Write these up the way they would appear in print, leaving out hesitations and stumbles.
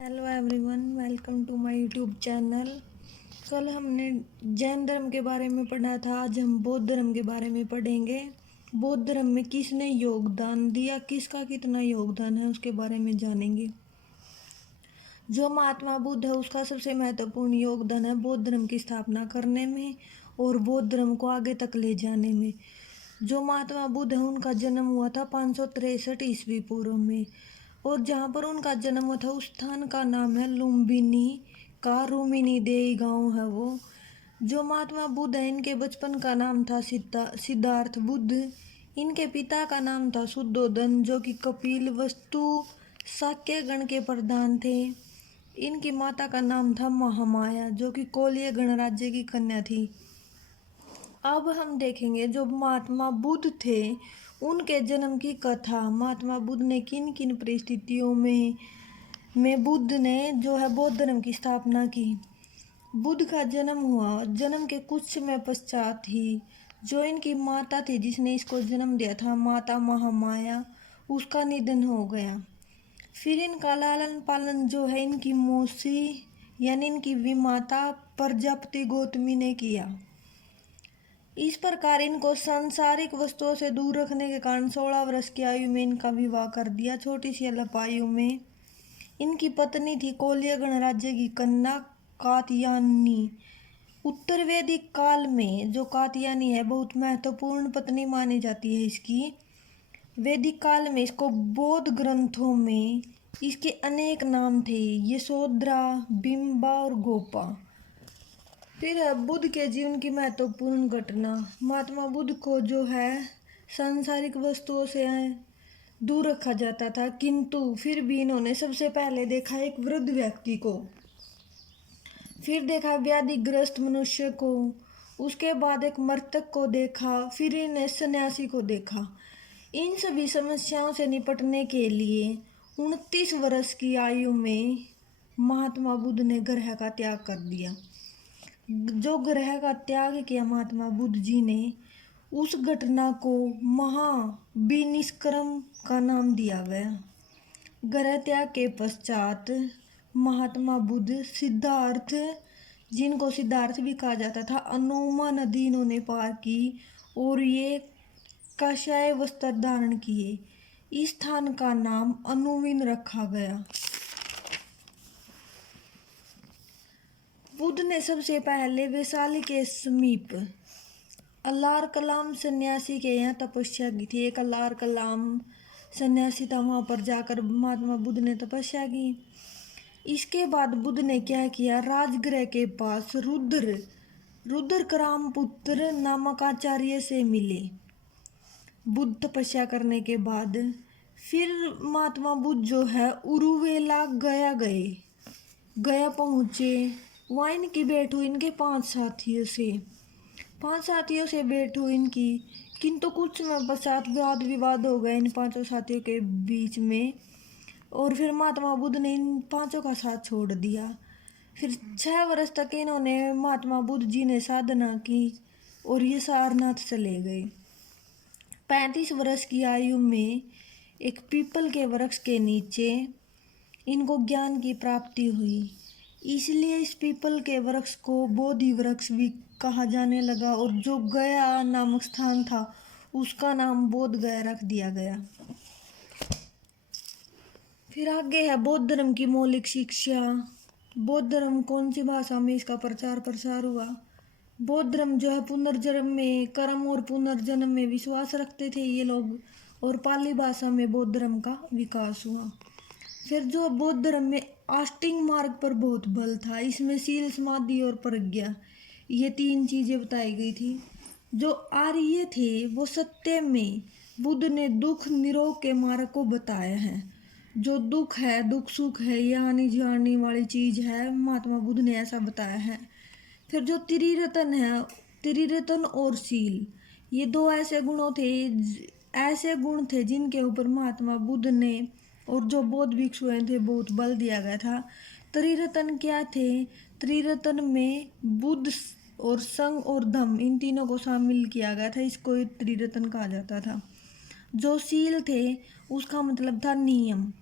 Hello everyone, welcome to my YouTube channel. कल हमने जैन धर्म के बारे में पढ़ा था, आज हम बौद्ध धर्म के बारे में पढ़ेंगे। बौद्ध धर्म में किसने योगदान दिया, किसका कितना योगदान है, उसके बारे में जानेंगे। जो महात्मा बुद्ध है उसका सबसे महत्वपूर्ण योगदान है बौद्ध धर्म की स्थापना करने में और बौद्ध धर्म को आगे तक ले जाने में। जो महात्मा बुद्ध है उनका जन्म हुआ था 563 ईस्वी पूर्व में, और जहाँ पर उनका जन्म हुआ था उस स्थान का नाम है लुम्बिनी का रुमिनी देई गांव है वो। जो महात्मा बुद्ध है इनके बचपन का नाम था सिद्धार्थ बुद्ध। इनके पिता का नाम था शुद्धोदन, जो कि कपिल वस्तु शाक्य गण के प्रधान थे। इनकी माता का नाम था महामाया, जो कि कोलीय गणराज्य की कन्या थी। अब हम देखेंगे जो महात्मा बुद्ध थे उनके जन्म की कथा। महात्मा बुद्ध ने किन किन परिस्थितियों में बुद्ध ने जो है बौद्ध धर्म की स्थापना की। बुद्ध का जन्म हुआ, जन्म के कुछ समय पश्चात ही जो इनकी माता थी जिसने इसको जन्म दिया था, माता महामाया, उसका निधन हो गया। फिर इनका लालन पालन जो है इनकी मौसी यानी इनकी विमाता प्रजापति गौतमी ने किया। इस प्रकार इनको सांसारिक वस्तुओं से दूर रखने के कारण 16 वर्ष की आयु में इनका विवाह कर दिया, छोटी सी अल्पायु में। इनकी पत्नी थी कोलीय गणराज्य की कन्या कात्यायनी। उत्तर वैदिक काल में जो कात्यायनी है बहुत महत्वपूर्ण पत्नी मानी जाती है इसकी। वैदिक काल में इसको बौद्ध ग्रंथों में इसके अनेक नाम थे, यशोधरा, बिंबा और गोपा। फिर है बुद्ध के जीवन की महत्वपूर्ण घटना। महात्मा बुद्ध को जो है सांसारिक वस्तुओं से दूर रखा जाता था, किंतु फिर भी इन्होंने सबसे पहले देखा एक वृद्ध व्यक्ति को, फिर देखा व्याधिग्रस्त मनुष्य को, उसके बाद एक मृतक को देखा, फिर इन्हें सन्यासी को देखा। इन सभी समस्याओं से निपटने के लिए 29 वर्ष की आयु में महात्मा बुद्ध ने ग्रह का त्याग कर दिया। जो ग्रह का त्याग किया महात्मा बुद्ध जी ने, उस घटना को महाविनिष्क्रम का नाम दिया गया। ग्रह त्याग के पश्चात महात्मा बुद्ध सिद्धार्थ, जिनको सिद्धार्थ भी कहा जाता था, अनोमा नदी इन्होंने पार की और ये काषाय वस्त्र धारण किए। इस स्थान का नाम अनुविन रखा गया। बुद्ध ने सबसे पहले वैशाली के समीप अल्लार कलाम सन्यासी के यहाँ तपस्या की थी। एक अल्लार कलाम सन्यासी था, वहाँ पर जाकर महात्मा बुद्ध ने तपस्या की। इसके बाद बुद्ध ने क्या किया, राजगृह के पास रुद्रक्राम पुत्र नामक आचार्य से मिले। बुद्ध तपस्या करने के बाद फिर महात्मा बुद्ध जो है उरुवेला गया पहुँचे। वहाँ इनकी भेंट हुई इनके 5 साथियों से भेंट हुई इनकी, किंतु कुछ समय पश्चात वाद विवाद हो गए इन 5 साथियों के बीच में, और फिर महात्मा बुद्ध ने इन 5 का साथ छोड़ दिया। फिर 6 वर्ष तक इन्होंने महात्मा बुद्ध जी ने साधना की और ये सारनाथ चले गए। 35 वर्ष की आयु में एक पीपल के वृक्ष के नीचे इनको ज्ञान की प्राप्ति हुई, इसलिए इस पीपल के वृक्ष को बोधि वृक्ष भी कहा जाने लगा, और जो गया नामक स्थान था उसका नाम बोध गया रख दिया गया। फिर आगे है बौद्ध धर्म की मौलिक शिक्षा। बौद्ध धर्म कौन सी भाषा में इसका प्रचार प्रसार हुआ। बौद्ध धर्म जो है पुनर्जन्म में, कर्म और पुनर्जन्म में विश्वास रखते थे ये लोग, और पाली भाषा में बौद्ध धर्म का विकास हुआ। फिर जो बौद्ध धर्म में आस्टिंग मार्ग पर बहुत बल था, इसमें शील, समाधि और प्रज्ञा ये 3 चीजें बताई गई थी। जो आर्य थे वो सत्य में बुद्ध ने दुख निरोग के मार्ग को बताया है। जो दुख है, दुख सुख है, ये आनी जाने वाली चीज है, महात्मा बुद्ध ने ऐसा बताया है। फिर जो त्रिरत्न है, त्रिरत्न और शील, ये 2 ऐसे गुण थे जिनके ऊपर महात्मा बुद्ध ने और जो बौद्ध भिक्षु थे बहुत बल दिया गया था। त्रिरत्न क्या थे, त्रिरत्न में बुद्ध और संघ और धम्म इन तीनों को शामिल किया गया था, इसको त्रिरत्न कहा जाता था। जो शील थे उसका मतलब था नियम।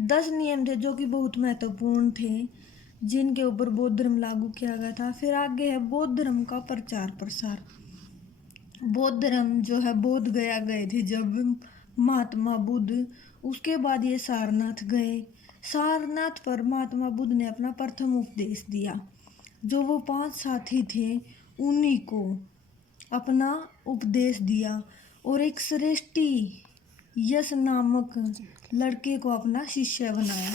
10 नियम थे जो कि बहुत महत्वपूर्ण थे, जिनके ऊपर बौद्ध धर्म लागू किया गया था। फिर आगे है बौद्ध धर्म का प्रचार प्रसार। बौद्ध धर्म जो है बोध गया गए थे जब महात्मा बुद्ध, उसके बाद ये सारनाथ गए। सारनाथ पर महात्मा बुद्ध ने अपना प्रथम उपदेश दिया। जो वो 5 साथी थे उन्हीं को अपना उपदेश दिया और एक श्रेष्ठी यश नामक लड़के को अपना शिष्य बनाया।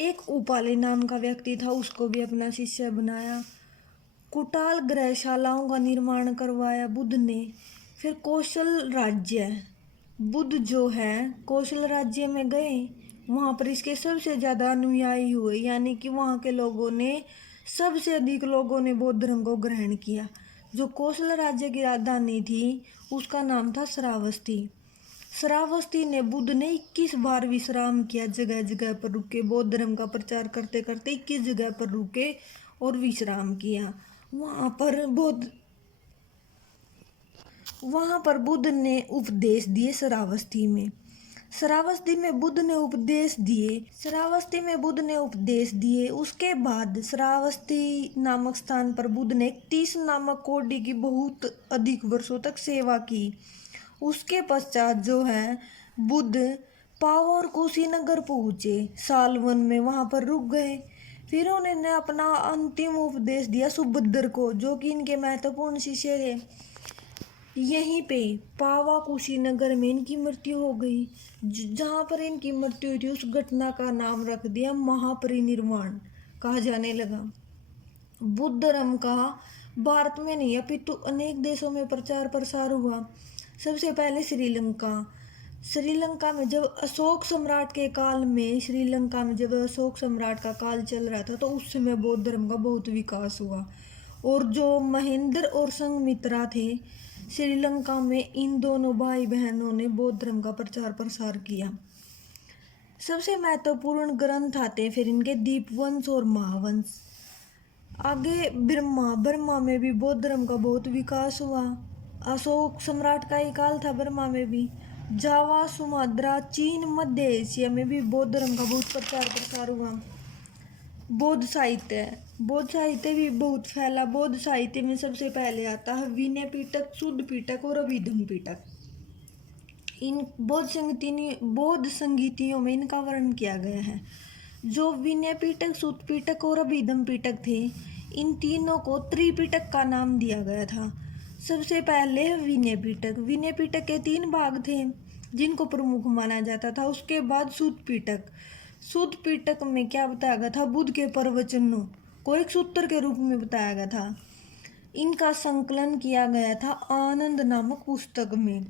एक उपाली नाम का व्यक्ति था, उसको भी अपना शिष्य बनाया। कुटाल गृहशालाओं का निर्माण करवाया बुद्ध ने। फिर कौशल राज्य, बुद्ध जो है कौशल राज्य में गए, वहाँ पर इसके सबसे ज़्यादा अनुयायी हुए, यानी कि वहाँ के लोगों ने सबसे अधिक लोगों ने बौद्ध धर्म को ग्रहण किया। जो कौशल राज्य की राजधानी थी उसका नाम था श्रावस्ती। श्रावस्ती ने बुद्ध ने 21 बार विश्राम किया, जगह जगह पर रुके, बौद्ध धर्म का प्रचार करते करते 21 जगह पर रुके और विश्राम किया। वहाँ पर बुद्ध ने उपदेश दिए। श्रावस्ती में बुद्ध ने उपदेश दिए। उसके बाद श्रावस्ती नामक स्थान पर बुद्ध ने 30 नामक कोटि की बहुत अधिक वर्षों तक सेवा की। उसके पश्चात जो है बुद्ध पाव और कुशीनगर पहुँचे। सालवन में वहाँ पर रुक गए। फिर उन्होंने अपना अंतिम उपदेश दिया सुभद्र को, जो कि इनके महत्वपूर्ण शिष्य थे। यहीं पे पावा कुशीनगर में इनकी मृत्यु हो गई। जहाँ पर इनकी मृत्यु हुई थी उस घटना का नाम रख दिया महापरिनिर्वाण कहा जाने लगा। बुद्ध धर्म का भारत में नहीं अपितु अनेक देशों में प्रचार प्रसार हुआ। सबसे पहले श्रीलंका में जब अशोक सम्राट के काल में, श्रीलंका में जब अशोक सम्राट का काल चल रहा था तो उस समय बौद्ध धर्म का बहुत विकास हुआ। और जो महेंद्र और संघमित्रा थे श्रीलंका में, इन दोनों भाई बहनों ने बौद्ध धर्म का प्रचार प्रसार किया। सबसे महत्वपूर्ण ग्रंथ आते फिर इनके दीपवंश और महावंश। आगे बर्मा में भी बौद्ध धर्म का बहुत विकास हुआ। अशोक सम्राट का ही काल था बर्मा में भी। जावा, सुमात्रा, चीन, मध्य एशिया में भी बौद्ध धर्म का बहुत प्रचार प्रसार हुआ। बौद्ध साहित्य भी बहुत फैला। बौद्ध साहित्य में सबसे पहले आता है विनय पिटक, शुद्ध पिटक और अभिधम्म पिटक। इन बौद्ध संगीतियों में इनका वर्णन किया गया है। जो विनय पिटक, शुद्ध पिटक और अभिधम्म पिटक थे, इन तीनों को त्रिपिटक का नाम दिया गया था। सबसे पहले विनय पिटक के 3 भाग थे जिनको प्रमुख माना जाता था। उसके बाद शुद्ध पिटक में क्या बताया गया था, बुद्ध के प्रवचनों को एक सूत्र के रूप में बताया गया था। इनका संकलन किया गया था आनंद नामक पुस्तक में।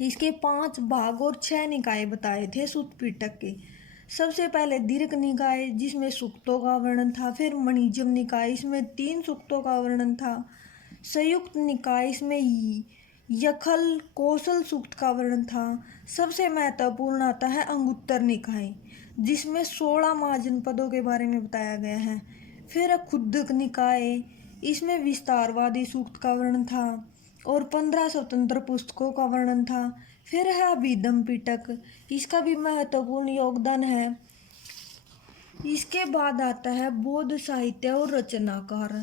इसके 5 भाग और 6 निकाय बताए थे शुद्ध पिटक के। सबसे पहले दीर्घ निकाय जिसमें सूक्तों का वर्णन था। फिर मणिजम निकाय, इसमें 3 सूक्तों का वर्णन था। संयुक्त निकाय, इसमें यखल कौशल सूक्त का वर्णन था। सबसे महत्वपूर्ण आता है अंगुत्तर निकाय, जिसमें 16 महाजनपदों के बारे में बताया गया है। फिर खुद्दक निकाय, इसमें विस्तारवादी सूक्त का वर्णन था और 15 स्वतंत्र पुस्तकों का वर्णन था। फिर है अभिधम्म पिटक, इसका भी महत्वपूर्ण योगदान है। इसके बाद आता है बौद्ध साहित्य और रचनाकार।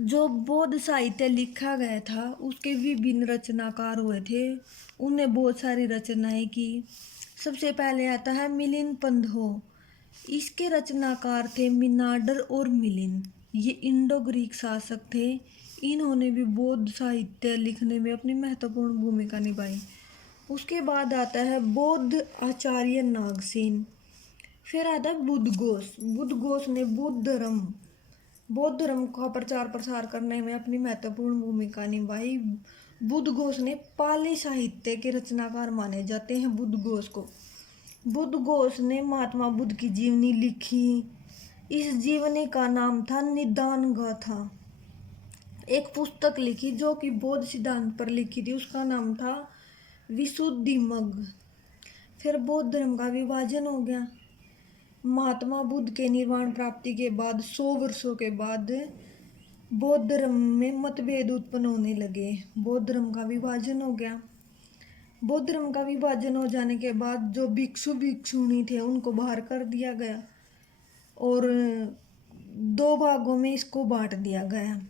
जो बौद्ध साहित्य लिखा गया था उसके विभिन्न रचनाकार हुए थे, उनने बहुत सारी रचनाएं की। सबसे पहले आता है मिलिंद पंथो। इसके रचनाकार थे मिनांडर और मिलिंद। ये इंडो ग्रीक शासक थे। इन्होंने भी बौद्ध साहित्य लिखने में अपनी महत्वपूर्ण भूमिका निभाई। उसके बाद आता है बौद्ध आचार्य नागसेन। फिर आता है बुद्ध घोष ने बौद्ध धर्म का प्रचार प्रसार करने में अपनी महत्वपूर्ण भूमिका निभाई। बुद्ध घोष ने पाली साहित्य के रचनाकार माने जाते हैं। बुद्ध घोष ने महात्मा बुद्ध की जीवनी लिखी। इस जीवनी का नाम था निदान गाथा। एक पुस्तक लिखी जो कि बौद्ध सिद्धांत पर लिखी थी, उसका नाम था विशुद्धिमग्ग। फिर बौद्ध धर्म का विभाजन हो गया। महात्मा बुद्ध के निर्वाण प्राप्ति के बाद 100 वर्षों के बाद बौद्ध धर्म में मतभेद उत्पन्न होने लगे। बौद्ध धर्म का विभाजन हो गया। बौद्ध धर्म का विभाजन हो जाने के बाद जो भिक्षु भिक्षुणी थे उनको बाहर कर दिया गया और दो भागों में इसको बांट दिया गया।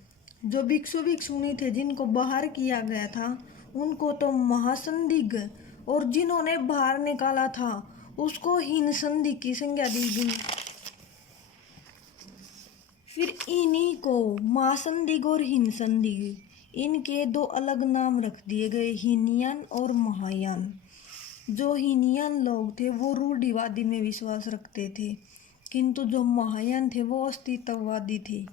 जो भिक्षु भिक्षुणी थे जिनको बाहर किया गया था उनको तो महासंदिग्ध, और जिन्होंने बाहर निकाला था उसको हीन संधि की संज्ञा दी गई। फिर इन्हीं को महासंदिग्ध और हीन संदिग्ध, इनके दो अलग नाम रख दिए गए, हीनयान और महायान। जो हीनयान लोग थे वो रूढ़िवादी में विश्वास रखते थे, किंतु जो महायान थे वो अस्तित्ववादी थे।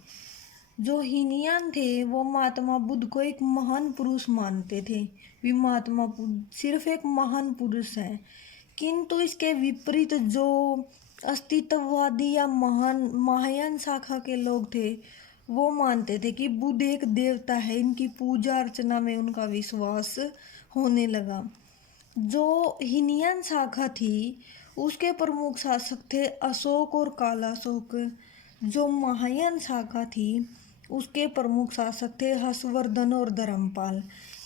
जो हीनयान थे वो महात्मा बुद्ध को एक महान पुरुष मानते थे, वे महात्मा बुद्ध सिर्फ एक महान पुरुष है। किंतु इसके विपरीत जो अस्तित्ववादी या महायान शाखा के लोग थे वो मानते थे कि बुद्ध एक देवता है, इनकी पूजा अर्चना में उनका विश्वास होने लगा। जो हीनयान शाखा थी उसके प्रमुख शासक थे अशोक और कालाशोक। जो महायान शाखा थी उसके प्रमुख शासक थे हर्षवर्धन और धर्मपाल।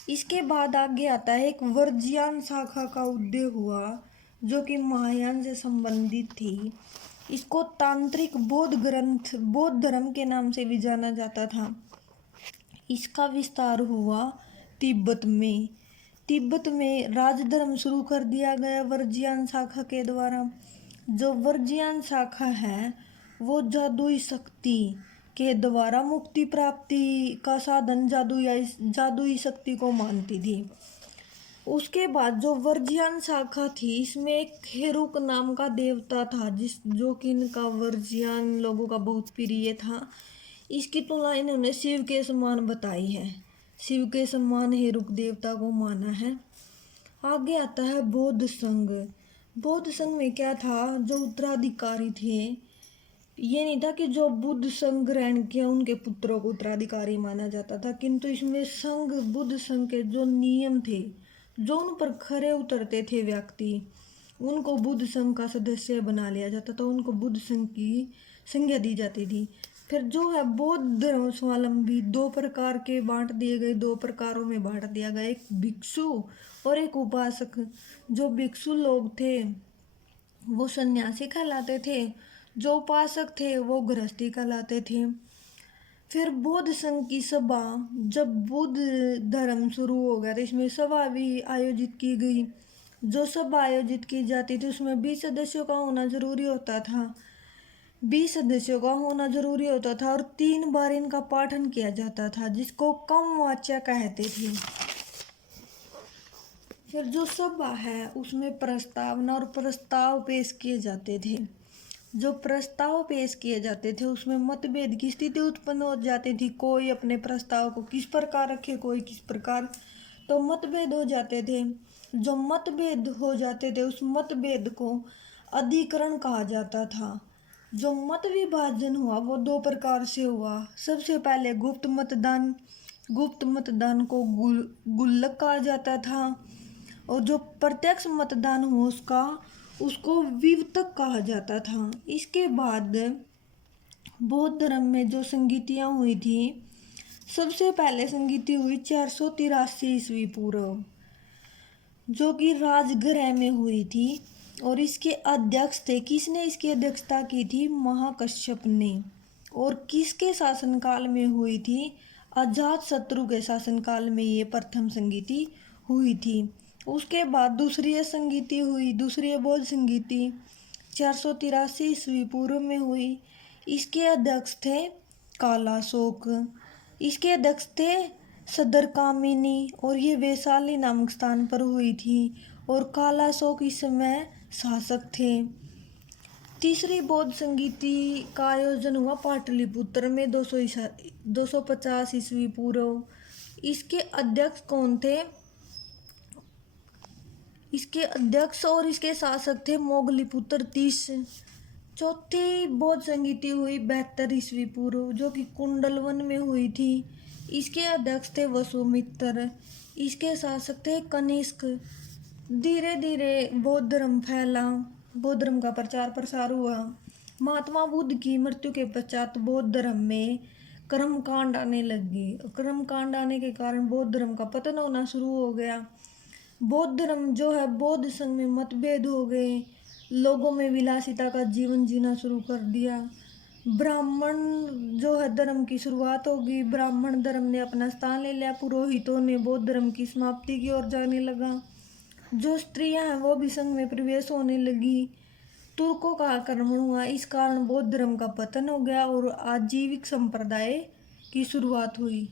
इसके बाद आगे आता है एक वर्जियान शाखा का उदय हुआ जो कि महायान से संबंधित थी। इसको तांत्रिक बौद्ध ग्रंथ बौद्ध धर्म के नाम से भी जाना जाता था। इसका विस्तार हुआ तिब्बत में। तिब्बत में राजधर्म शुरू कर दिया गया वर्जियान शाखा के द्वारा। जो वर्जियान शाखा है वो जादुई शक्ति के द्वारा मुक्ति प्राप्ति का साधन जादुई शक्ति को मानती थी। उसके बाद जो वर्जियान शाखा थी इसमें एक हेरुक नाम का देवता था जो कि इनका वर्जियान लोगों का बहुत प्रिय था। इसकी तुलना इन्होंने शिव के समान बताई है, शिव के समान हेरुक देवता को माना है। आगे आता है बौद्ध संघ। बौद्ध संघ में क्या था, जो उत्तराधिकारी थे, ये नहीं था कि जो बुद्ध संघ ग्रहण किया उनके पुत्रों को उत्तराधिकारी माना जाता था, किंतु इसमें संघ बुद्ध संघ के जो नियम थे, जो उन पर खरे उतरते थे व्यक्ति, उनको बुद्ध संघ का सदस्य बना लिया जाता था, उनको बुद्ध संघ की संज्ञा दी जाती थी। फिर जो है बौद्ध धर्म स्वावलंबी दो प्रकार के बांट दिए गए, दो प्रकारों में बांट दिया गया, एक भिक्षु और एक उपासक। जो भिक्षु लोग थे वो सन्यासी कहलाते थे, जो उपासक थे वो गृहस्थी कहलाते थे। फिर बौद्ध संघ की सभा, जब बुद्ध धर्म शुरू हो गया तो इसमें सभा भी आयोजित की गई। जो सभा आयोजित की जाती थी उसमें 20 सदस्यों का होना जरूरी होता था, 20 सदस्यों का होना जरूरी होता था और 3 बार इनका पाठन किया जाता था, जिसको कम वाचा कहते थे। फिर जो सभा है उसमें प्रस्तावना और प्रस्ताव पेश किए जाते थे। जो प्रस्ताव पेश किए जाते थे उसमें मतभेद की स्थिति उत्पन्न हो जाती थी, कोई अपने प्रस्ताव को किस प्रकार रखे, कोई किस प्रकार, तो मतभेद हो जाते थे। जो मतभेद हो जाते थे उस मतभेद को अधिकरण कहा जाता था। जो मत विभाजन हुआ वो 2 प्रकार से हुआ। सबसे पहले गुप्त मतदान, गुप्त मतदान को गुल्लक कहा जाता था, और जो प्रत्यक्ष मतदान हुआ उसको विवतक कहा जाता था। इसके बाद बौद्ध धर्म में जो संगीतियाँ हुई थी, सबसे पहले संगीति हुई 483 ईस्वी पूर्व, जो कि राजगृह में हुई थी, और इसके अध्यक्ष थे, किसने इसकी अध्यक्षता की थी, महाकश्यप ने। और किसके शासनकाल में हुई थी, अजात शत्रु के शासनकाल में ये प्रथम संगीति हुई थी। उसके बाद दूसरी संगीति हुई, दूसरी बौद्ध संगीति 483 ईस्वी पूर्व में हुई। इसके अध्यक्ष थे कालाशोक, इसके अध्यक्ष थे सदरकामिनी, और ये वैशाली नामक स्थान पर हुई थी, और कालाशोक इस समय शासक थे। तीसरी बौद्ध संगीति का आयोजन हुआ पाटलिपुत्र में 250 ईस्वी पूर्व। इसके अध्यक्ष कौन थे, इसके अध्यक्ष और इसके शासक थे मोगलीपुत्र 30। चौथी बौद्ध संगीति हुई 72 ईस्वी पूर्व, जो कि कुंडलवन में हुई थी। इसके अध्यक्ष थे वसुमित्र, इसके शासक थे कनिष्क। धीरे धीरे बौद्ध धर्म फैला, बौद्ध धर्म का प्रचार प्रसार हुआ। महात्मा बुद्ध की मृत्यु के पश्चात बौद्ध धर्म में कर्मकांड आने लगी। कर्मकांड आने के कारण बौद्ध धर्म का पतन होना शुरू हो गया। बौद्ध धर्म जो है, बौद्ध संघ में मतभेद हो गए, लोगों में विलासिता का जीवन जीना शुरू कर दिया। ब्राह्मण जो है धर्म की शुरुआत होगी, ब्राह्मण धर्म ने अपना स्थान ले लिया, पुरोहितों ने बौद्ध धर्म की समाप्ति की ओर जाने लगा। जो स्त्रियां हैं वो भी संघ में प्रवेश होने लगी। तुर्कों का आक्रमण हुआ, इस कारण बौद्ध धर्म का पतन हो गया और आजीविक संप्रदाय की शुरुआत हुई।